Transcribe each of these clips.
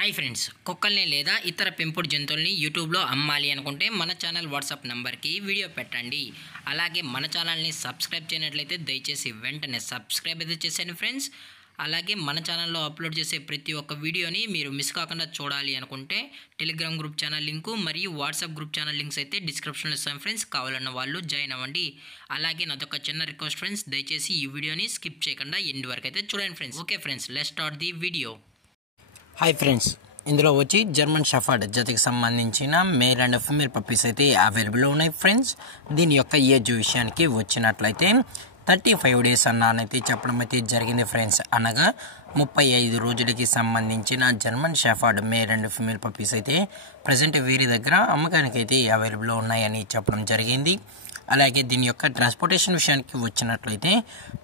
Hi friends, కుక్కల్ని లేదా ఇతర పెంపుడు జంతువుల్ని యూట్యూబ్లో అమ్మాలి అనుకుంటే మన ఛానల్ వాట్సాప్ నెంబర్కి వీడియో పెట్టండి. అలాగే మన ఛానల్ని సబ్స్క్రైబ్ చేయనట్లయితే దయచేసి వెంటనే సబ్స్క్రైబ్ అయితే చేసేయండి ఫ్రెండ్స్. అలాగే మన ఛానల్లో అప్లోడ్ చేసే ప్రతి ఒక్క వీడియోని మీరు మిస్ కాకుండా చూడాలి అనుకుంటే టెలిగ్రామ్ గ్రూప్ ఛానల్ లింకు మరియు వాట్సాప్ గ్రూప్ ఛానల్ లింక్స్ అయితే డిస్క్రిప్షన్లో ఇస్తాను ఫ్రెండ్స్. కావాలన్న వాళ్ళు జాయిన్ అవ్వండి. అలాగే నాదొక చిన్న రిక్వెస్ట్ ఫ్రెండ్స్, దయచేసి ఈ వీడియోని స్కిప్ చేయకుండా ఎండ్ వరకు అయితే చూడండి friends. Okay friends, let's start the video. Hi friends, ఇందులో వచ్చి జర్మన్ షెఫర్డ్ జతకి సంబంధించిన మేల్ అండ్ ఫీమేల్ పప్పీస్ అయితే అవైలబుల్ ఉన్నాయి ఫ్రెండ్స్. దీని యొక్క ఏజ్ విషయానికి వచ్చినట్లయితే 35 days అన్నానైతే చెప్పడం అయితే జరిగింది ఫ్రెండ్స్. అనగా 35 రోజులకి సంబంధించిన German shepherd male and female puppies అయితే ప్రజెంట్ వీరి దగ్గర అమ్మకానికి అయితే అవైలబుల్ ఉన్నాయని చెప్పడం జరిగింది. అలాగే దీని యొక్క ట్రాన్స్పోర్టేషన్ విషయానికి వచ్చినట్లయితే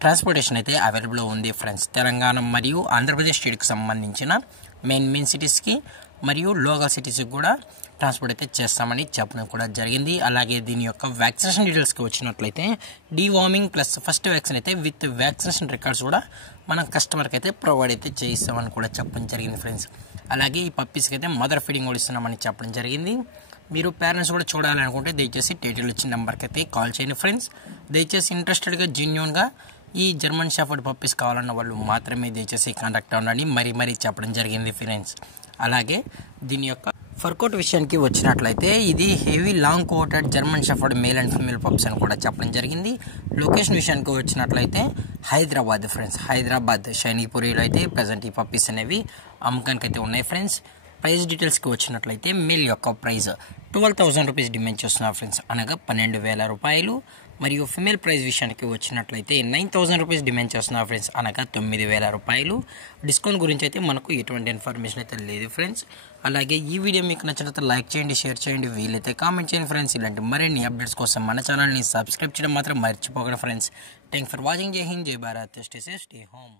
ట్రాన్స్పోర్టేషన్ అయితే అవైలబుల్ ఉంది ఫ్రెండ్స్. తెలంగాణ మరియు ఆంధ్రప్రదేశ్ స్టేట్కి సంబంధించిన మెయిన్ సిటీస్కి మరియు లోకల్ సిటీస్కి కూడా ట్రాన్స్పోర్ట్ అయితే చేస్తామని చెప్పడం కూడా జరిగింది. అలాగే దీని యొక్క వ్యాక్సినేషన్ డీటెయిల్స్కి వచ్చినట్లయితే డీవార్మింగ్ ప్లస్ ఫస్ట్ వ్యాక్సిన్ అయితే విత్ వ్యాక్సినేషన్ రికార్డ్స్ కూడా మనం కస్టమర్కి అయితే ప్రొవైడ్ అయితే చేయిస్తామని కూడా చెప్పడం జరిగింది ఫ్రెండ్స్. అలాగే ఈ పప్పీస్కి అయితే మదర్ ఫీడింగ్ కూడా ఇస్తున్నామని చెప్పడం జరిగింది. మీరు పేరెంట్స్ కూడా చూడాలనుకుంటే దయచేసి టైటిల్ వచ్చిన నెంబర్కి అయితే కాల్ చేయండి ఫ్రెండ్స్. దయచేసి ఇంట్రెస్టెడ్గా జెన్యూన్గా ఈ జర్మన్ షెఫర్డ్ పప్పీస్ కావాలన్న వాళ్ళు మాత్రమే దయచేసి కాంటాక్ట్ అవ్వండి మరీ చెప్పడం జరిగింది ఫ్రెండ్స్. అలాగే దీని యొక్క ఫర్కోట్ విషయానికి వచ్చినట్లయితే ఇది heavy long coated German shepherd male and female puppies అని కూడా చెప్పడం జరిగింది. లొకేషన్ విషయానికి వచ్చినట్లయితే హైదరాబాద్ ఫ్రెండ్స్. హైదరాబాద్ షైనీపురిలో అయితే ప్రజెంట్ ఈ పప్పీస్ అనేవి అమ్మకానికి అయితే ఉన్నాయి ఫ్రెండ్స్. ప్రైస్ డీటెయిల్స్కి వచ్చినట్లయితే మేల్ యొక్క ప్రైస్ 12,000 రూపీస్ డిమాండ్ చేస్తున్నారు ఫ్రెండ్స్, అనగా 12,000 రూపాయలు. మరియు ఫిమేల్ ప్రైస్ విషయానికి వచ్చినట్లయితే 9,000 రూపీస్ డిమాండ్ చేస్తున్నారు ఫ్రెండ్స్, అనగా 9,000 రూపాయలు. డిస్కౌంట్ గురించి అయితే మనకు ఎటువంటి ఇన్ఫర్మేషన్ అయితే లేదు ఫ్రెండ్స్. అలాగే ఈ వీడియో మీకు నచ్చినట్లయితే లైక్ చేయండి, షేర్ చేయండి, వీలైతే కామెంట్ చేయండి ఫ్రెండ్స్. ఇలాంటి మరిన్ని అప్డేట్స్ కోసం మన ఛానల్ని సబ్స్క్రైబ్ చేయడం మాత్రం మర్చిపోకండి ఫ్రెండ్స్. Thanks for watching. జై హింద్, జై Bharat, stay safe, stay home.